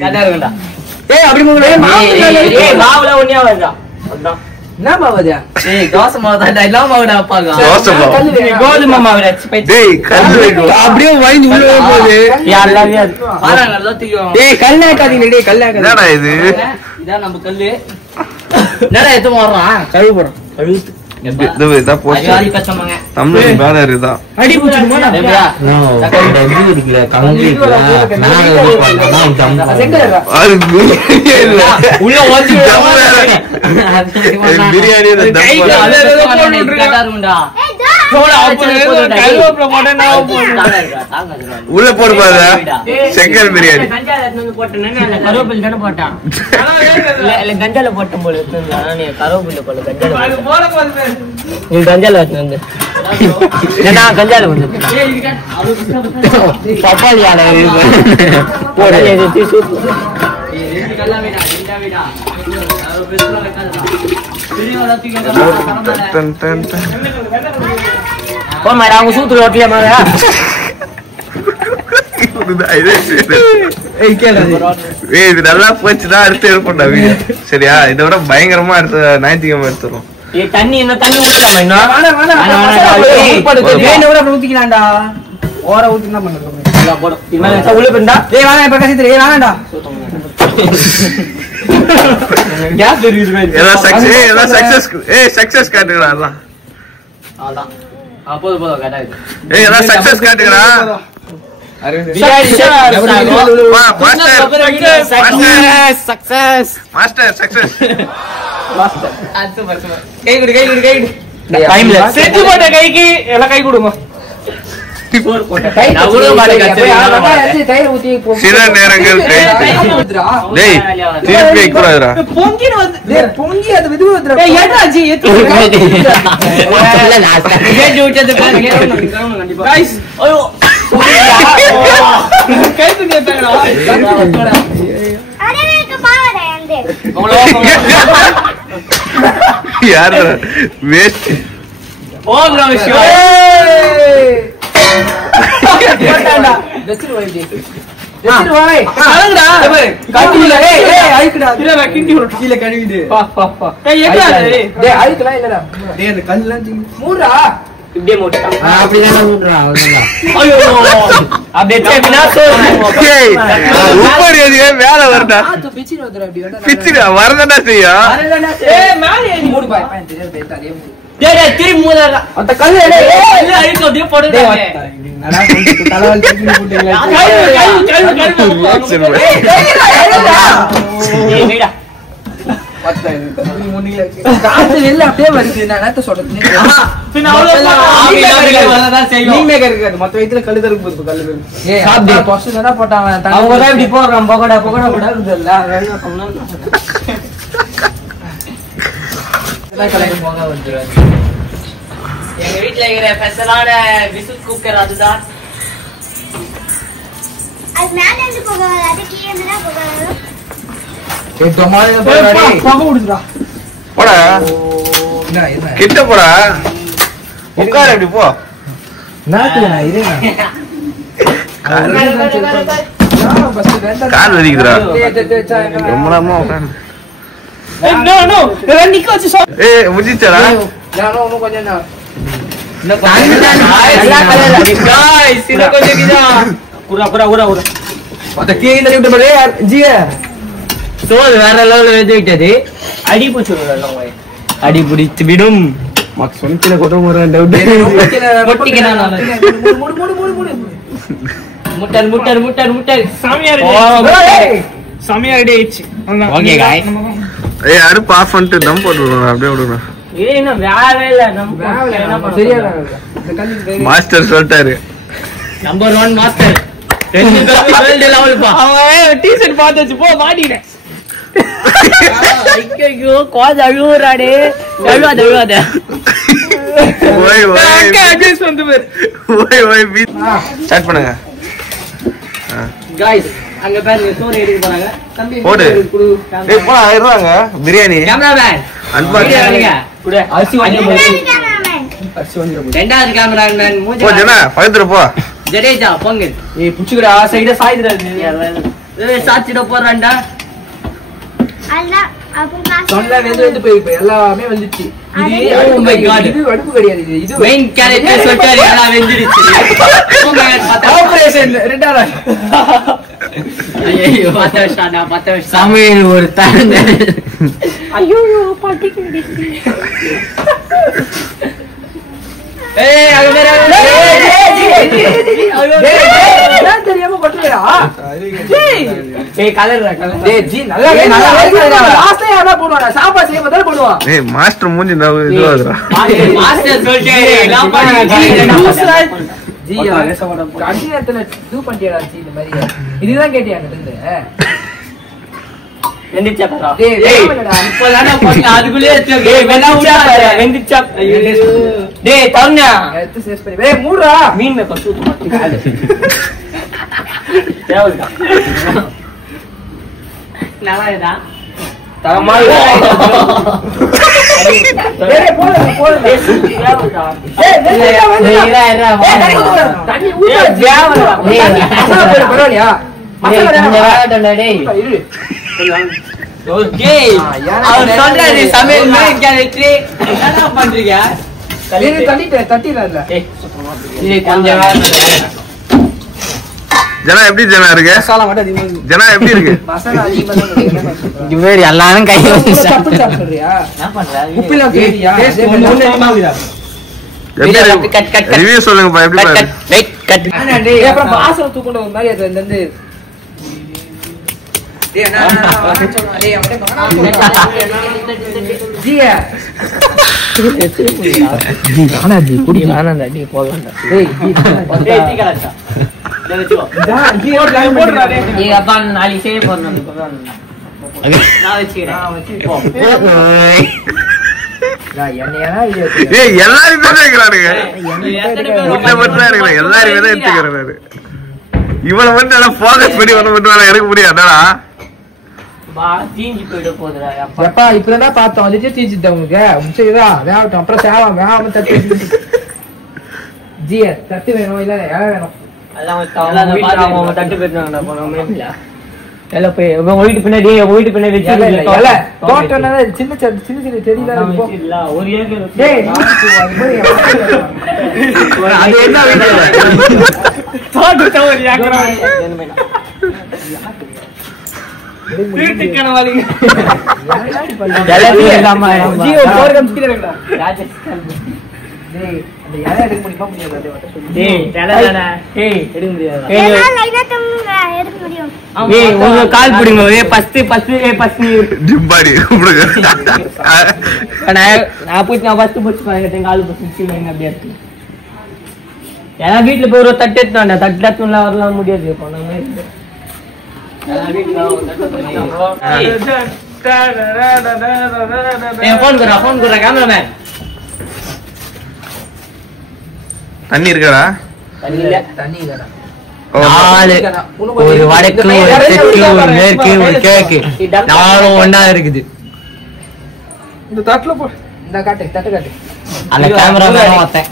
கரெக்டா இருக்குடா. ஏய் அப்படி மூணு மாவுல ஒண்ணே வருதா அதான் என்ன மாவுது தோசை மாவு தான் எல்லாம் மாவுடா அப்பாங்க தோசை மாவு கோதுமை மாவுடா டேய் கல்லு வைக்கும் அப்படியே வளைஞ்சு உள்ள போகுது எல்லாமே பாருங்க நல்லா தூக்கிவாங்க டேய் கல்லாக்காதீங்க டேய் கல்லாக்காதீங்க என்னடா இது இதான் நம்ம கல்லு என்னடா எத்து மாறறான் கழுவு போறோம் கழுவுது இதா போச்சு அடிவாரி கச்சமாங்க நம்ம மேல இருக்குதா அடி புடிச்சுமா டேபியா இருக்குல கலந்து அது இல்ல உள்ள ஓடி பிரியாணி உள்ள போடு பாரு செங்கல் பிரியாணி கருவேப்பிலை தானே போட்டான் கஞ்சால போட்டும் போல கருவேப்பிலை போல கஞ்சால நீ கஞ்சால வச்சு வந்து கஞ்சால வந்து பப்பாளியால அவங்க சூத்து ரோட்லயா மாதா இது நல்லா போச்சுதான் அடுத்து எடுப்போம்டா வீடியோ சரியா இதை விட பயங்கரமா அடுத்த ஞாயிற்றுக்கிழமை எடுத்துரும் தண்ணி என்ன தண்ணி ஊத்தலாமா ஊத்திக்கலாம்டா ஓர ஊத்தி என்ன பண்றது உள்ள போண்டா டேய் வாங்க இப்ப கசித்து வாங்கடா கேஸ் தெரியுது சக்சஸ் காட்டுங்களா எல்லாம் அதான் போதும் கேட்டா ஏதாவது சக்சஸ் காட்டுங்களா மாஸ்டர் சக்சஸ் கை குடு கை குடு கை குடு செஞ்சு போட்ட கைக்கு எல்லாம் கை கொடுங்க சில நேரங்கள் திருப்பி வைக்கூடாதுடா பொங்கி அது விது யாரு வேஸ்ட் வேலை வருடா பிச்சுடா வரதாண்டா செய்யா அந்த கல்லு அப்படியே வருது நான் சொல்றேன் மொத்த வயிற்றுல கழுதருக்கு போகுது கல்லு போட்டாங்க அவங்க இப்படி போடுறான் பகோடா பகோடா கூட எங்க வீட்டுல இருக்கிற ஸ்பெஷலான விசில் குக்கர் அதுதான் போடா கிட்ட போடா உட்கார எப்படி போ கால் வலிக்குதுடா ரொம்ப நேரமா உட்காந்து முடிச்சாடா வேற லெவல்ல வெச்சு விட்டது அடி பிடித்து விடும் முட்டல் முட்டல் முட்டல் முட்டல் சாமியார் ஆயிடுச்சு அடுப்பு ஆஃப் பண்ணிட்டு தம் போட்டுருவோம் அப்படியே விடுங்க மாஸ்டர் சொல்லிட்டாரு நம்பர் 1 மாஸ்டர் வேர்ல்ட் லெவல் பா அவன் டீ-ஷர்ட் பாத்துச்சு போ மாட்டினே ஐயோ கோத அழுவுறாடே அழுவாத ஓய் ஓய் அக்கா அட்ஜஸ்ட் வந்து பேர் ஓய் ஸ்டார்ட் பண்ணுங்க गाइस அங்க பாருங்க சோறு எடுக்க போறாங்க தம்பி போடு ஏய் போடா இருவாங்க பிரியாணி கேமராமேன் அன்பாக்சிங் குடு அரிசி வாங்கி ரெண்டாவது கேமராமேன் மூஞ்சி போ ஜனா பக்கத்துல போ ஜடேஜா பொங்கல் ஏய் புச்சுடா சைடுல சாய்துடா சாச்சிட போறான்டா. சொன்ன வெந்து போய் எல்லாமே வந்துச்சு. இது அடுப்பு கிடையாது. இது மெயின் கேரக்டர் சொல்றாரு எல்லாம் வெந்திருச்சு. ஆபரேஷன் ரெண்டாரா. ஐயோ 10 வருஷம் சமையல் ஒரு தரங்க. ஐயோ பாட்டிக்கு ஏய் அங்க வேற நான் தெரியாம பட்டலையா. ஏய் கலர்டா கலர். டேய் ஜி நல்லா லாஸ்ட்ல யாரா போடுவாங்க சாப்பாடு செய்ய முதல்ல போடுவான். ஏய் மாஸ்டர் மூஞ்சி இதுவாதுடா. மாஸ்டர் சொல்லிட்டே எல்லாம் பண்ணி ஜி கண்டினியூத்துல டூ பண்ணிட்டேடா ஜி இந்த மாதிரி. இதுதான் கேட்டியா கிட்ட வெந்திச்சா பாரா. டேய் இப்போதானே போட்டு அதுக்குள்ளே ஏய் வேணா உடா வெந்திச்சா. டேய் தண்ணா எடுத்து சேஸ் பண்ணி ஏய் மூடுடா. மீன் மே பத்து மாட்டி. தேவடா. நல்லாடா. தரமா டேய் போடு. தேவடா. தண்ணி ஊத்து. தேவடா. மசாலா போடு பரவாயில்லையா? மசாலா டேய் இரு. ஓகே அவர் சொல்றாரு சமையல் மெயின் கேரக்டர் என்ன பண்றீங்க? தட்டிடல. ஏய் இது கொஞ்சம் ஜனா எப்படி ஜனா இருக்கு? மசாலா மட்டும் அதிகமா இருக்கு. ஜனா எப்படி இருக்கு? மசாலா அதிகமா இருக்கு. இவர் எல்லாரும் கை தப்பு சாப்பிடுறியா? என்ன பண்ற? உப்புல கேட்டியா? எப்படி கட் ரிவ்யூ சொல்லுங்கப்பா எப்படி பாரு. Wait cut. டேய் அப்புறம் வாசம் தூக்குற ஒரு மாதிரி அது வந்து டேய் டேய் அவனே ஜியா ஆனாடி குடி ஆனந்த அடி போகலடா. டேய் டேய் டீ கலட்டா. டேய் வெச்சுக்கோ. ஜி லைவ் போடுறா டேய். நீங்க அப்பா நாளைக்கு சேவ் பண்ணனும் இப்ப நான் வெச்சிரேன். போ. என்னையா இது ஏய் எல்லாரும் தான் இருக்கறானுங்க. எத்தனை பேர் வீட்ல மட்டும் தான் இருக்கறாங்க. எல்லாரும் வேற எடுத்துக்கறாரு. இவள வந்து எல்லாம் ஃபோக்கஸ் பண்ணி வர மட்டும் எடுக்க முடியாதடா. பா தீஞ்சி போய்ட போதுடா அப்பா. அப்பா இப்பதான் பார்த்தோம் அதுக்கு தீச்சிட்ட உங்களுக்கு முடிச்சதா வேகட்டும் அப்புறம் வேகாம தட்டு ஜி தட்டு வேணும் இல்ல இலை வேணும் எல்லாம் வீட்டுல தட்டு போயிட்டாங்கடா போனோம்ல. எல்லாம் போய் உங்க வீட்டு பின்னாடி இலை தோட்டம்னா சின்ன சின்ன சின்ன செடிலாம் இருக்கும் இல்ல ஒரு ஏக்கர் டேய் அது என்ன வீடு? தோட்டத்தை ஒரு ஏக்கர் வீட்டுக்கான வாலிங்க ஜியோ போர்கம் கீழடா ராஜஸ்தான். டேய் அந்த இலை எடுக்க முடியுமா முடியாது டேய் தலடா. டேய் எடுக்க முடியாது ஏன்னா லைனா தம்ங்க எடுக்க முடியும். ஏய் உங்க கால் புடிங்க. ஏய் ஃபர்ஸ்ட் ஜிம்பாடி கூப்பிடுங்க. நான் ஃபர்ஸ்ட் புடிச்சு பாருங்க கால் புடிச்சு வைங்க அப்படியே இருக்கு. ஏன்னா வீட்டுல போய் ஒரு தட்டு எடுத்தாண்டா தட்டுல வரலாம் முடியாது போனமே. फोन कर कैमरामैन தண்ணி இருக்கடா? தண்ணி இல்லடா நாலு ஒரு வடக்கு ஒரு தெற்கு ஒரு மேற்கு ஒரு கிழக்கு நாலும் ஒண்ணா இருக்குது. இந்த தட்டுல போ இந்த காட்டு தட்டு காட்டு அந்த கேமராமேன் வந்தேன்.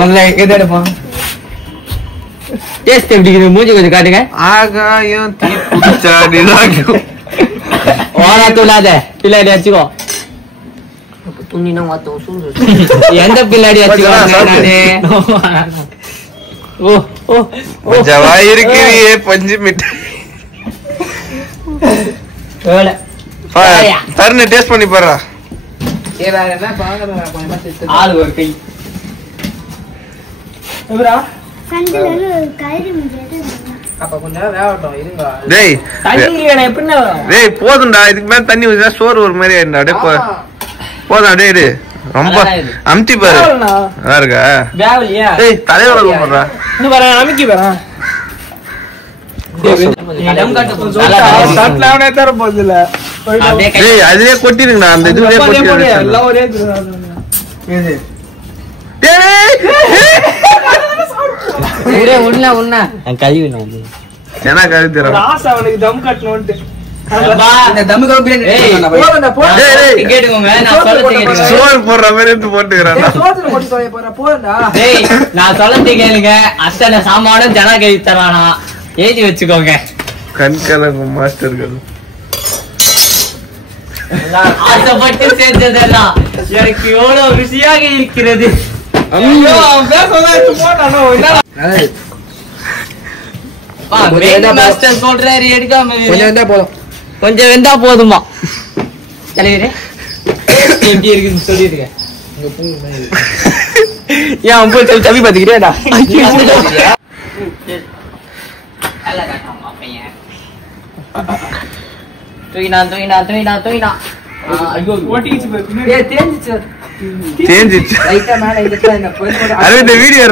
முதல்ல எது எடுப்போம்? டேஸ்ட் எப்படி இருக்குது? மூஞ்சி கொஞ்சம் காட்டுங்க. ஆகாயம் தீ புடிச்சாடினாகும். ஓனா தூளாத பிள்ளாடி வச்சுக்கோ. துணினா மாத்தோம் சூடு. எந்த பிள்ளாடி வச்சுக்கோ நானே. ஓ ஓ ஜவா இருக்கிறியே பஞ்சு மிட்டாய். வேலை தருண டேஸ்ட் பண்ணி பாருடா. ஏ வேற என்ன பாங்கறா பண்ணா செத்து ஆளு ஒரு கை. எவரா கண்டில கயிறு முடியாது. அப்ப கொஞ்ச நேரம் வேகட்டும் இருங்க. டேய் தண்ணி இல்லையா எப்படின்னா? டேய் போதும்டா இதுக்கு மேல தண்ணி ஊத்தினா சோறு ஒரு மாதிரி ஆயிடும்டா. அப்படியே போதும் அப்படியே இரு. ரொம்ப அமுத்தி பாரு. நல்லா இருக்கா? வேவலியா? டேய் தலைவர கூப்பிடுறா. இன்னும் வரேன் அமுக்கி வரேன். டம் கட்ட போறோம். தட்ல அவனே தர போதில்ல. அப்படியே கை டேய் அதுலயே கொட்டிருங்கடா. அந்த இதுலயே கொட்டிருங்க. எல்லாம் ஒரே இது டேய் ஒரே ஒண்ணா நான் கழுவி நான் என்ன கருத்துறா? ராஸ் அவனுக்கு தம் கட்டணும்னு இந்த தம்முக்கு போறடா போ. டேய் டேய் கேட்டுங்க நான் சொல்றது கேளுங்க. சோறு போடுற மாதிரி எடுத்து போட்டுக்கறானே. சோத்துல போட்டு தொலைய போறடா. டேய் நான் சொல்றது கேளுங்க. அத்தனை சாமானும் ஜனா கழுவி தரானா எழுதி வச்சுக்கோங்க. கண்கலங்கும் மாஸ்டர்கள். ஆசைப்பட்டு சேர்ந்ததெல்லாம் எனக்கு எவ்வளவு ருசியாக இருக்கிறது. நல்லது. மாஸ்டர் சொல்றாரு எடுக்காம கொஞ்சம் இருந்தா போதும். கொஞ்சம் வெந்தா போதுமா தலைவரே? எப்படி இருக்குன்னு சொல்லிருக்கேன். ஏன் அம்பு சொல்லி தம்பி பாத்துக்கிட்டேடா. சேஞ்சிச்சு. அரவிந்த் வீடியோ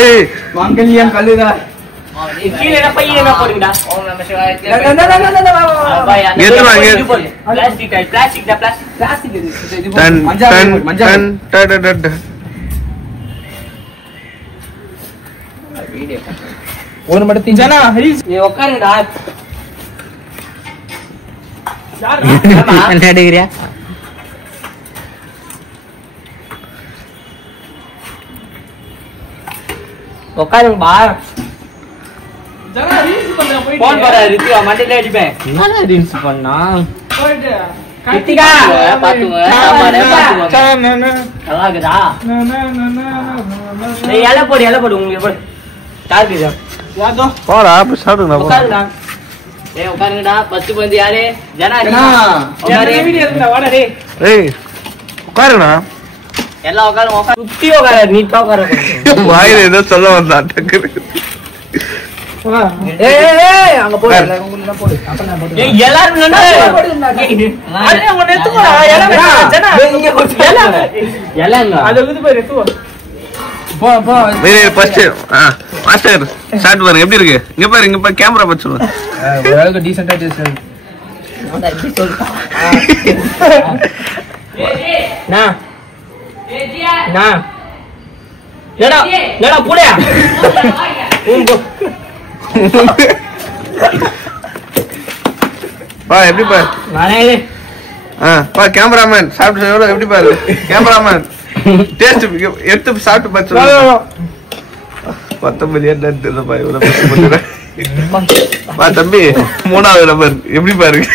ஏய் மங்கல்யம் கல்லுதா. கீழே என்ன பையன் என்ன போடுங்கடா? ஓம் நம சிவாய. பிளாஸ்டிக் டன் டன் டன் டடடட. ஒரு மடத்தி ஜனா ஹரிஸ் நீ உட்காருடா. என்ன எடுக்கறியா? உட்காருங்க பா. போன் பாரு ரித்திகா மண்டையில அடிப்பேன். என்ன ரீல்ஸ் பண்ணா? ரித்திகா பாத்துங்க நல்லா இருக்குதா? நீ இலை போடு உங்களுக்கு போடு. கார்த்திகா போடா அப்ப சாப்பிடுங்க. உட்காருடா. ஏய் உட்காருங்கடா. ஃபர்ஸ்ட் வந்து யாரு? ஜனா. ஏய் உட்காருண்ணா. எல்லாம் உட்காருங்க. சுத்தி உட்காரு. நீட்டா உட்காரு. வாயில ஏதோ சொல்ல வந்தான் டக்குனு. ஏய் அங்க போடு. உங்களுக்கு போடு. அப்ப நான் போடு. ஏய் எல்லாரும் நின்னு அரே உன்னை எடுத்துடா. எல்லாம் ஜனா இங்க போடு. எல்லாம் அது வந்து பாரு எடுத்து போ போ. ஃபர்ஸ்ட் மாஸ்டர் ஸ்டார்ட் பாருங்க எப்படி இருக்கு. இங்க பாரு கேமரா பார்த்து சொல்லுங்க. ஓரளவுக்கு டீசன்ட்டா டேஸ்ட். நான் எப்படி சொல்றேன்? நான் நான் லடா புடியா. பா எப்படி பாரு. நானே பா கேமராமேன் சாப்பிட்டு எவ்வளவு எப்படி பாரு. கேமராமேன் டேஸ்ட் எடுத்து சாப்பிட்டு பார்த்து சொல்லுங்க. 19 தெரியலப்பா இவ்வளவு பா தம்பி. 3வது நம்பர் எப்படி பாருங்க.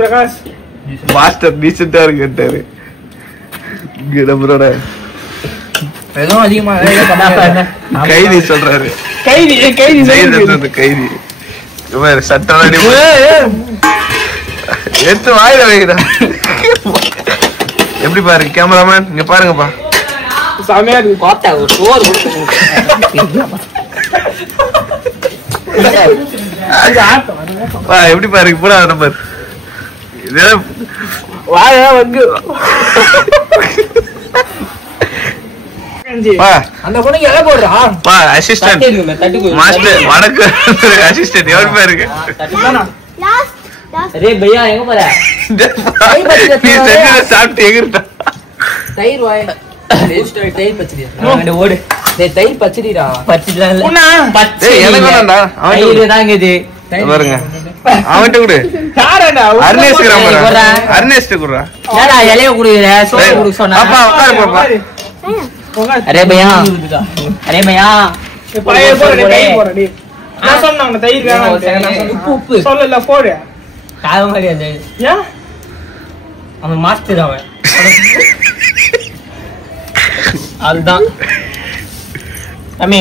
பிரகாஷ் மாஸ்டர் டீசெண்டா இருக்குட்டாரு. நம்பரோட ஏதோ அதிகமா கைதி சொல்றாரு. கைதி கைதி சட்டம் எடுத்து வாயில வைக்கிறா. எப்படி பாரு கேமராமேன் இங்க பாருங்கப்பா. சாமியா இருக்கு. பார்த்தா ஒரு சோறு பா எப்படி பாருங்க. பூரா நம்பர் வாயா வந்து அந்த பொண்ணுக்கு எதை போடுறா? பா அசிஸ்டன்ட் மாஸ்டர் வணக்கம். அசிஸ்டன்ட் எவ்வளவு பாருங்க. அரே பையா எங்க போற? நீ செஞ்சத சாப்பிட்டு எகிர்டா. தயிர் வாய. தயிர் பச்சடி. ஓடு. டேய் தயிர் பச்சடிடா. பச்சடிலாம் இல்ல. பச்சடி. ஏய் எனக்கு வேணாம்டா. தயிர் தாங்க இது. பாருங்க. அவன்ட்ட கொடு. யாரடா? அர்னேஸ்க்கு குடுறா. அர்னேஸ்க்கு குடுறா. என்னடா இலைய குடுக்குற? சோறு குடுக்க சொன்னா. பாப்பா உட்காரு பாப்பா. அரே பையா. அரே பையா. பழைய போடு தயிர் போடு டேய். நான் சொன்னேன் தயிர் வேணாம். உப்பு சொல்லல போடு. காது மாதிரி அந்த ஏன்? அவன் மாஸ்டர் அவன். அதுதான். தம்பி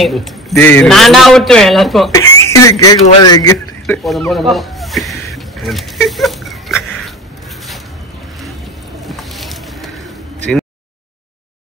டேய் நான் தான் ஊட்டுவேன் எல்லாருக்கும். இது கேக்கும்போது எங்க போதும் போதும் போதும்.